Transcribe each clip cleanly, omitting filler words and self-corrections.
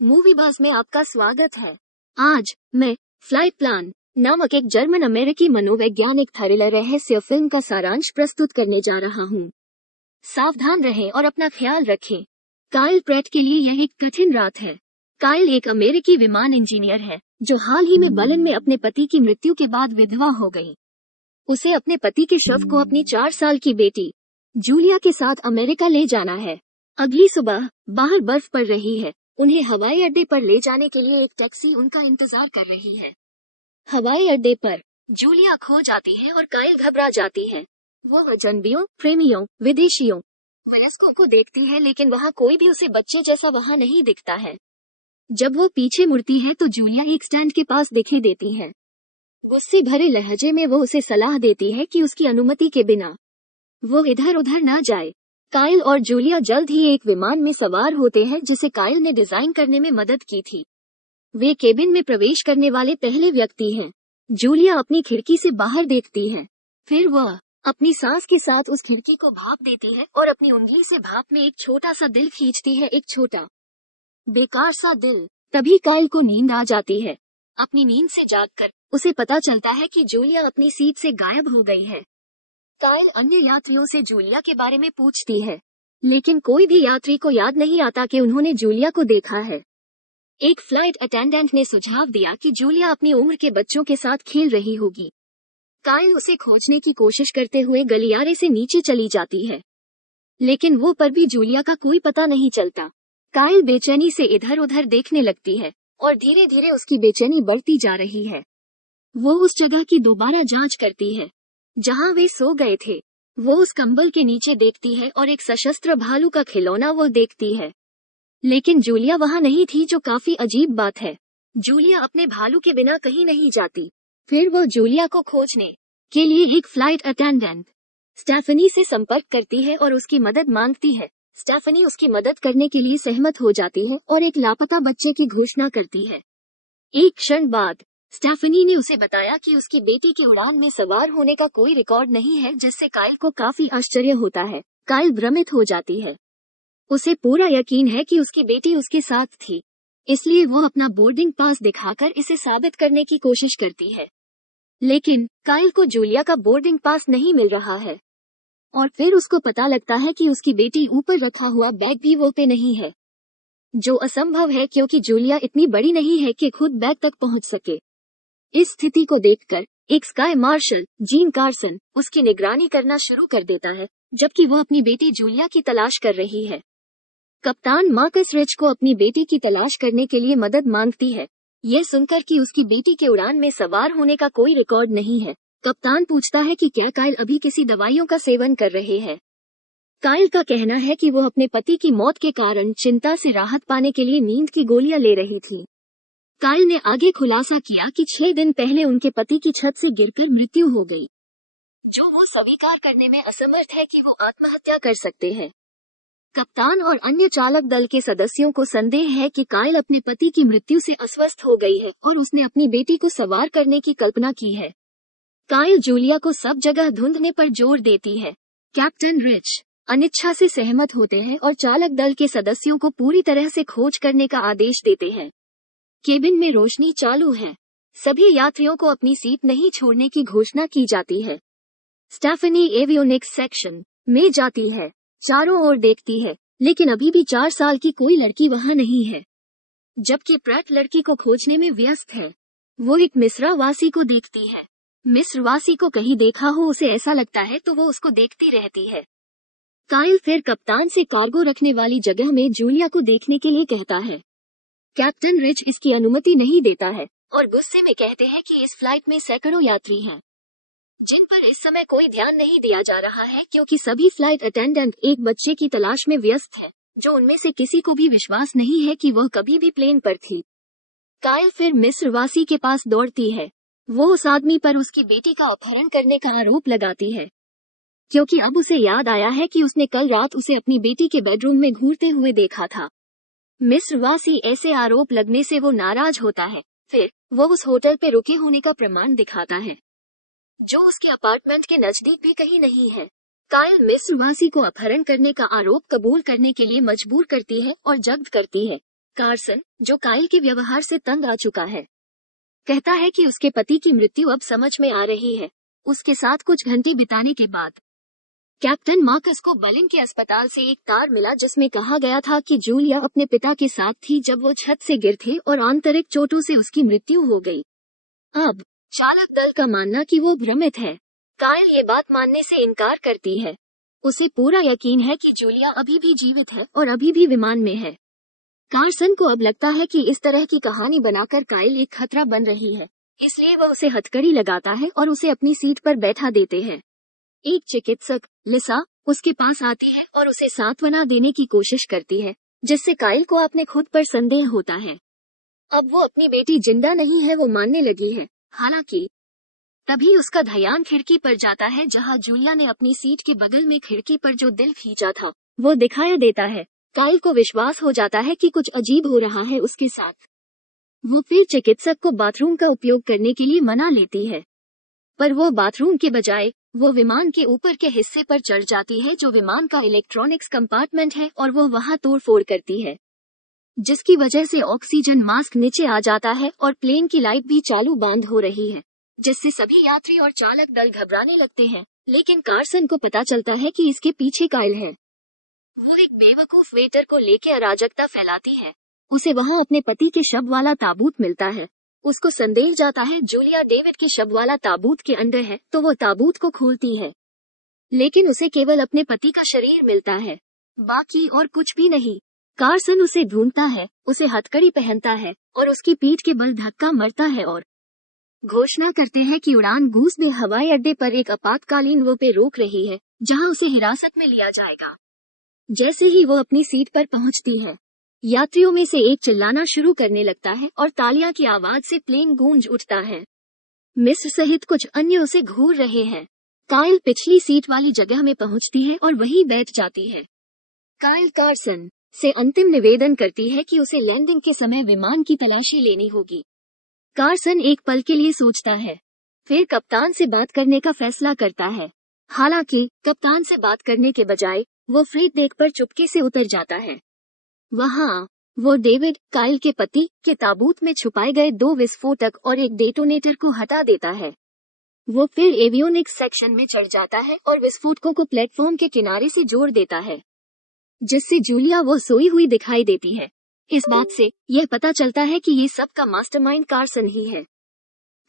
Movie बस में आपका स्वागत है। आज मैं फ्लाइट प्लान नामक एक जर्मन अमेरिकी मनोवैज्ञानिक थ्रिलर रहस्य फिल्म का सारांश प्रस्तुत करने जा रहा हूँ। सावधान रहें और अपना ख्याल रखें। काइल प्रेट के लिए यह एक कठिन रात है। काइल एक अमेरिकी विमान इंजीनियर है जो हाल ही में बर्लिन में अपने पति की मृत्यु के बाद विधवा हो गई। उसे अपने पति के शव को अपनी 4 साल की बेटी जूलिया के साथ अमेरिका ले जाना है। अगली सुबह बाहर बर्फ पड़ रही है। उन्हें हवाई अड्डे पर ले जाने के लिए एक टैक्सी उनका इंतजार कर रही है। हवाई अड्डे पर जूलिया खो जाती है और काइल घबरा जाती है। वो अजनबियों, प्रेमियों, विदेशियों, वयस्कों को देखती है, लेकिन वहाँ कोई भी उसे बच्चे जैसा वहाँ नहीं दिखता है। जब वो पीछे मुड़ती है तो जूलिया एक स्टैंड के पास दिखाई देती है। गुस्से भरे लहजे में वो उसे सलाह देती है कि उसकी अनुमति के बिना वो इधर उधर न जाए। काइल और जूलिया जल्द ही एक विमान में सवार होते हैं जिसे काइल ने डिजाइन करने में मदद की थी। वे केबिन में प्रवेश करने वाले पहले व्यक्ति हैं। जूलिया अपनी खिड़की से बाहर देखती है, फिर वह अपनी सांस के साथ उस खिड़की को भाप देती है और अपनी उंगली से भाप में एक छोटा सा दिल खींचती है, एक छोटा बेकार सा दिल। तभी काइल को नींद आ जाती है। अपनी नींद से जागकर उसे पता चलता है कि जूलिया अपनी सीट से गायब हो गई है। काइल अन्य यात्रियों से जूलिया के बारे में पूछती है, लेकिन कोई भी यात्री को याद नहीं आता कि उन्होंने जूलिया को देखा है। एक फ्लाइट अटेंडेंट ने सुझाव दिया कि जूलिया अपनी उम्र के बच्चों के साथ खेल रही होगी। काइल उसे खोजने की कोशिश करते हुए गलियारे से नीचे चली जाती है, लेकिन वो पर भी जूलिया का कोई पता नहीं चलता। काइल बेचैनी से इधर उधर देखने लगती है और धीरे धीरे उसकी बेचैनी बढ़ती जा रही है। वो उस जगह की दोबारा जांच करती है जहां वे सो गए थे। वो उस कंबल के नीचे देखती है और एक सशस्त्र भालू का खिलौना वो देखती है, लेकिन जूलिया वहां नहीं थी, जो काफी अजीब बात है। जूलिया अपने भालू के बिना कहीं नहीं जाती। फिर वो जूलिया को खोजने के लिए एक फ्लाइट अटेंडेंट स्टेफनी से संपर्क करती है और उसकी मदद मांगती है। स्टेफनी उसकी मदद करने के लिए सहमत हो जाती है और एक लापता बच्चे की घोषणा करती है। एक क्षण बाद स्टेफनी ने उसे बताया कि उसकी बेटी की उड़ान में सवार होने का कोई रिकॉर्ड नहीं है, जिससे काइल को काफी आश्चर्य होता है। काइल भ्रमित हो जाती है। उसे पूरा यकीन है कि उसकी बेटी उसके साथ थी, इसलिए वो अपना बोर्डिंग पास दिखाकर इसे साबित करने की कोशिश करती है। लेकिन काइल को जूलिया का बोर्डिंग पास नहीं मिल रहा है और फिर उसको पता लगता है कि उसकी बेटी ऊपर रखा हुआ बैग भी वो पे नहीं है, जो असंभव है क्योंकि जूलिया इतनी बड़ी नहीं है कि खुद बैग तक पहुंच सके। इस स्थिति को देखकर एक स्काई मार्शल जीन कार्सन उसकी निगरानी करना शुरू कर देता है, जबकि वो अपनी बेटी जूलिया की तलाश कर रही है। कप्तान मार्कस रिच को अपनी बेटी की तलाश करने के लिए मदद मांगती है। ये सुनकर कि उसकी बेटी के उड़ान में सवार होने का कोई रिकॉर्ड नहीं है, कप्तान पूछता है कि क्या काइल अभी किसी दवाइयों का सेवन कर रहे हैं। काइल का कहना है कि वो अपने पति की मौत के कारण चिंता से राहत पाने के लिए नींद की गोलियां ले रही थी। काइल ने आगे खुलासा किया कि 6 दिन पहले उनके पति की छत से गिरकर मृत्यु हो गई, जो वो स्वीकार करने में असमर्थ है कि वो आत्महत्या कर सकते हैं। कप्तान और अन्य चालक दल के सदस्यों को संदेह है कि काइल अपने पति की मृत्यु से अस्वस्थ हो गई है और उसने अपनी बेटी को सवार करने की कल्पना की है। काइल जूलिया को सब जगह ढूंढने पर जोर देती है। कैप्टन रिच अनिच्छा से सहमत होते हैं और चालक दल के सदस्यों को पूरी तरह से खोज करने का आदेश देते हैं। केबिन में रोशनी चालू है। सभी यात्रियों को अपनी सीट नहीं छोड़ने की घोषणा की जाती है। स्टेफनी एवियोनिक्स सेक्शन में जाती है, चारों ओर देखती है, लेकिन अभी भी 4 साल की कोई लड़की वहां नहीं है, जबकि प्रैट लड़की को खोजने में व्यस्त है। वो एक मिस्रवासी को देखती है। मिस्रवासी को कहीं देखा हो, उसे ऐसा लगता है, तो वो उसको देखती रहती है। काइल फिर कप्तान से कार्गो रखने वाली जगह में जूलिया को देखने के लिए कहता है। कैप्टन रिच इसकी अनुमति नहीं देता है और गुस्से में कहते हैं कि इस फ्लाइट में सैकड़ों यात्री हैं, जिन पर इस समय कोई ध्यान नहीं दिया जा रहा है, क्योंकि सभी फ्लाइट अटेंडेंट एक बच्चे की तलाश में व्यस्त है, जो उनमें से किसी को भी विश्वास नहीं है कि वह कभी भी प्लेन पर थी। काइल फिर मिस्रवासी के पास दौड़ती है। वो उस आदमी पर उसकी बेटी का अपहरण करने का आरोप लगाती है, क्योंकि अब उसे याद आया है कि उसने कल रात उसे अपनी बेटी के बेडरूम में घूरते हुए देखा था। मिस्रवासी ऐसे आरोप लगने से वो नाराज होता है। फिर वो उस होटल पे रुके होने का प्रमाण दिखाता है, जो उसके अपार्टमेंट के नजदीक भी कहीं नहीं है। काइल मिस्रवासी को अपहरण करने का आरोप कबूल करने के लिए मजबूर करती है और जब्त करती है, कार्सन, जो काइल के व्यवहार से तंग आ चुका है, कहता है कि उसके पति की मृत्यु अब समझ में आ रही है। उसके साथ कुछ घंटे बिताने के बाद कैप्टन मार्कस को बलिन के अस्पताल से एक तार मिला जिसमें कहा गया था कि जूलिया अपने पिता के साथ थी जब वो छत से गिर थे और आंतरिक चोटों से उसकी मृत्यु हो गई। अब चालक दल का मानना कि वो भ्रमित है। काइल ये बात मानने से इनकार करती है। उसे पूरा यकीन है कि जूलिया अभी भी जीवित है और अभी भी विमान में है। कार्सन को अब लगता है कि इस तरह की कहानी बनाकर काइल एक खतरा बन रही है, इसलिए वह उसे हथकड़ी लगाता है और उसे अपनी सीट पर बैठा देते हैं। एक चिकित्सक, लिसा, उसके पास आती है और उसे सांत्वना देने की कोशिश करती है, जिससे काइल को अपने खुद पर संदेह होता है। अब वो अपनी बेटी जिंदा नहीं है वो मानने लगी है। हालांकि तभी उसका ध्यान खिड़की पर जाता है जहां जूलिया ने अपनी सीट के बगल में खिड़की पर जो दिल खींचा था वो दिखाई देता है। काइल को विश्वास हो जाता है कि कुछ अजीब हो रहा है उसके साथ। वो फिर चिकित्सक को बाथरूम का उपयोग करने के लिए मना लेती है, पर वो बाथरूम के बजाय वो विमान के ऊपर के हिस्से पर चढ़ जाती है जो विमान का इलेक्ट्रॉनिक्स कंपार्टमेंट है और वो वहां तोड़फोड़ करती है, जिसकी वजह से ऑक्सीजन मास्क नीचे आ जाता है और प्लेन की लाइट भी चालू बंद हो रही है, जिससे सभी यात्री और चालक दल घबराने लगते हैं। लेकिन कार्सन को पता चलता है कि इसके पीछे काइल है। वो एक बेवकूफ वेटर को लेके अराजकता फैलाती है। उसे वहां अपने पति के शव वाला ताबूत मिलता है। उसको संदेह जाता है जूलिया डेविड के शव वाला ताबूत के अंदर है, तो वो ताबूत को खोलती है, लेकिन उसे केवल अपने पति का शरीर मिलता है, बाकी और कुछ भी नहीं। कार्सन उसे ढूंढता है, उसे हथकड़ी पहनता है और उसकी पीठ के बल धक्का मरता है और घोषणा करते हैं कि उड़ान गूस में हवाई अड्डे पर एक आपातकालीन वो पे रोक रही है जहां उसे हिरासत में लिया जाएगा। जैसे ही वो अपनी सीट पर पहुंचती है, यात्रियों में से एक चिल्लाना शुरू करने लगता है और तालियां की आवाज से प्लेन गूंज उठता है। मिस्र सहित कुछ अन्य उसे घूर रहे हैं। काइल पिछली सीट वाली जगह में पहुंचती है और वहीं बैठ जाती है। काइल कार्सन से अंतिम निवेदन करती है कि उसे लैंडिंग के समय विमान की तलाशी लेनी होगी। कार्सन एक पल के लिए सोचता है, फिर कप्तान से बात करने का फैसला करता है। हालांकि कप्तान से बात करने के बजाय वो फ्रीड देखकर चुपके से उतर जाता है। वहां वो डेविड, काइल के पति, के ताबूत में छुपाए गए 2 विस्फोटक और एक डेटोनेटर को हटा देता है। वो फिर एवियोनिक्स सेक्शन में चढ़ जाता है और विस्फोटकों को प्लेटफॉर्म के किनारे से जोड़ देता है, जिससे जूलिया वो सोई हुई दिखाई देती है। इस बात से यह पता चलता है कि ये सब का मास्टरमाइंड कार्सन ही है।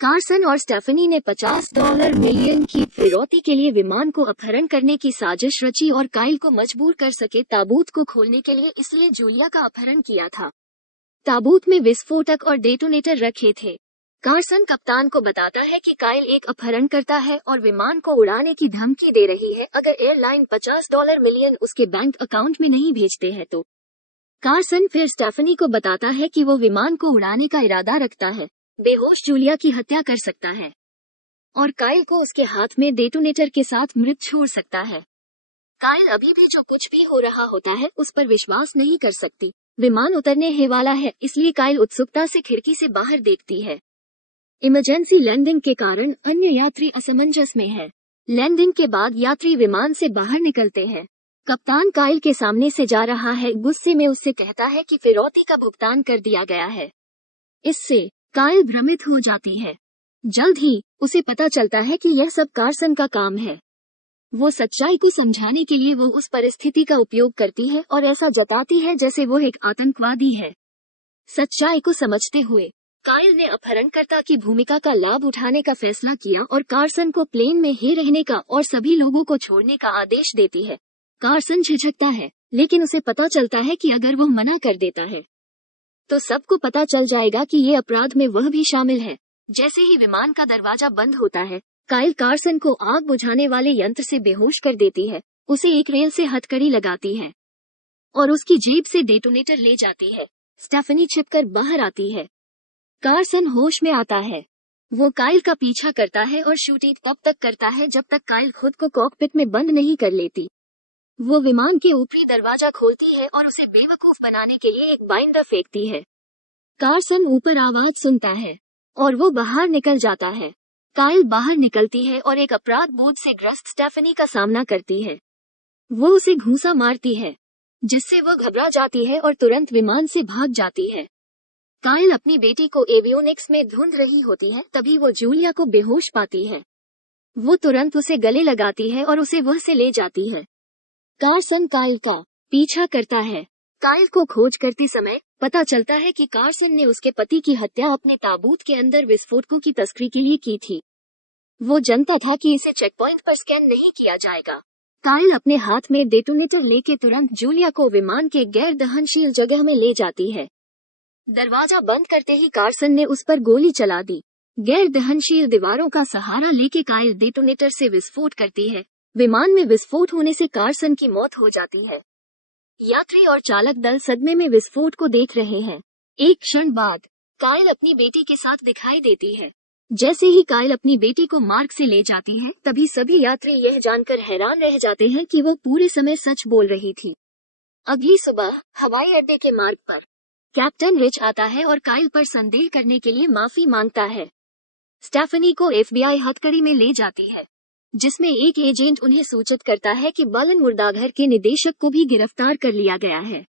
कार्सन और स्टेफनी ने $50 मिलियन की फिरौती के लिए विमान को अपहरण करने की साजिश रची और काइल को मजबूर कर सके ताबूत को खोलने के लिए, इसलिए जूलिया का अपहरण किया था। ताबूत में विस्फोटक और डेटोनेटर रखे थे। कार्सन कप्तान को बताता है कि काइल एक अपहरण करता है और विमान को उड़ाने की धमकी दे रही है अगर एयरलाइन $50 मिलियन उसके बैंक अकाउंट में नहीं भेजते हैं तो। कार्सन फिर स्टेफनी को बताता है कि वो विमान को उड़ाने का इरादा रखता है, बेहोश जूलिया की हत्या कर सकता है और काइल को उसके हाथ में डेटोनेटर के साथ मृत छोड़ सकता है। काइल अभी भी जो कुछ भी हो रहा होता है उस पर विश्वास नहीं कर सकती। विमान उतरने ही वाला है, इसलिए काइल उत्सुकता से खिड़की से बाहर देखती है। इमरजेंसी लैंडिंग के कारण अन्य यात्री असमंजस में है। लैंडिंग के बाद यात्री विमान से बाहर निकलते हैं। कप्तान काइल के सामने से जा रहा है, गुस्से में उससे कहता है कि फिरौती का भुगतान कर दिया गया है। इससे काइल भ्रमित हो जाती है। जल्द ही उसे पता चलता है कि यह सब कार्सन का काम है। वो सच्चाई को समझाने के लिए वो उस परिस्थिति का उपयोग करती है और ऐसा जताती है जैसे वो एक आतंकवादी है। सच्चाई को समझते हुए काइल ने अपहरणकर्ता की भूमिका का लाभ उठाने का फैसला किया और कार्सन को प्लेन में ही रहने का और सभी लोगों को छोड़ने का आदेश देती है। कार्सन झिझकता है, लेकिन उसे पता चलता है कि अगर वो मना कर देता है तो सबको पता चल जाएगा कि ये अपराध में वह भी शामिल है। जैसे ही विमान का दरवाजा बंद होता है, काइल कार्सन को आग बुझाने वाले यंत्र से बेहोश कर देती है, उसे एक रेल से हथकड़ी लगाती है और उसकी जेब से डेटोनेटर ले जाती है। स्टेफनी छिपकर बाहर आती है। कार्सन होश में आता है। वो काइल का पीछा करता है और शूटिंग तब तक करता है जब तक काइल खुद को कॉकपिट में बंद नहीं कर लेती। वो विमान के ऊपरी दरवाजा खोलती है और उसे बेवकूफ बनाने के लिए एक बाइंडर फेंकती है। कार्सन ऊपर आवाज सुनता है और वो बाहर निकल जाता है। काइल बाहर निकलती है और एक अपराध बोध से ग्रस्त स्टेफनी का सामना करती है। वो उसे घूंसा मारती है। जिससे वो घबरा जाती है और तुरंत विमान से भाग जाती है। काइल अपनी बेटी को एवियोनिक्स में ढूंढ रही होती है, तभी वो जूलिया को बेहोश पाती है। वो तुरंत उसे गले लगाती है और उसे वह से ले जाती है। कार्सन काइल का पीछा करता है। काइल को खोज करते समय पता चलता है कि कार्सन ने उसके पति की हत्या अपने ताबूत के अंदर विस्फोटकों की तस्करी के लिए की थी। वो जानता था कि इसे चेकपॉइंट पर स्कैन नहीं किया जाएगा। काइल अपने हाथ में डेटोनेटर लेके तुरंत जूलिया को विमान के गैर दहनशील जगह में ले जाती है। दरवाजा बंद करते ही कार्सन ने उस पर गोली चला दी। गैर दहनशील दीवारों का सहारा लेके काइल डेटोनेटर से विस्फोट करती है। विमान में विस्फोट होने से कार्सन की मौत हो जाती है। यात्री और चालक दल सदमे में विस्फोट को देख रहे हैं। एक क्षण बाद काइल अपनी बेटी के साथ दिखाई देती है। जैसे ही काइल अपनी बेटी को मार्ग से ले जाती है, तभी सभी यात्री यह जानकर हैरान रह जाते हैं कि वो पूरे समय सच बोल रही थी। अगली सुबह हवाई अड्डे के मार्ग पर कैप्टन रिच आता है और काइल पर संदेह करने के लिए माफी मांगता है। स्टेफनी को एफबीआई हथकड़ी में ले जाती है, जिसमें एक एजेंट उन्हें सूचित करता है कि बलन मुर्दाघर के निदेशक को भी गिरफ्तार कर लिया गया है।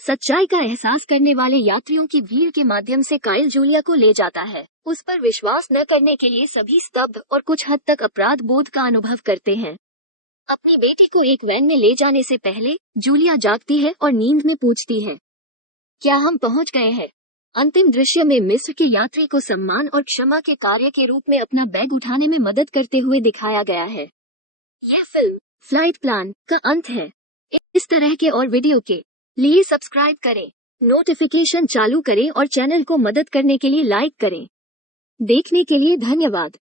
सच्चाई का एहसास करने वाले यात्रियों की भीड़ के माध्यम से काइल जूलिया को ले जाता है। उस पर विश्वास न करने के लिए सभी स्तब्ध और कुछ हद तक अपराध बोध का अनुभव करते हैं। अपनी बेटी को एक वैन में ले जाने से पहले जूलिया जागती है और नींद में पूछती है, क्या हम पहुंच गए हैं? अंतिम दृश्य में मिस्र के यात्री को सम्मान और क्षमा के कार्य के रूप में अपना बैग उठाने में मदद करते हुए दिखाया गया है। यह फिल्म फ्लाइट प्लान का अंत है। इस तरह के और वीडियो के लिए सब्सक्राइब करें, नोटिफिकेशन चालू करें और चैनल को मदद करने के लिए लाइक करें। देखने के लिए धन्यवाद।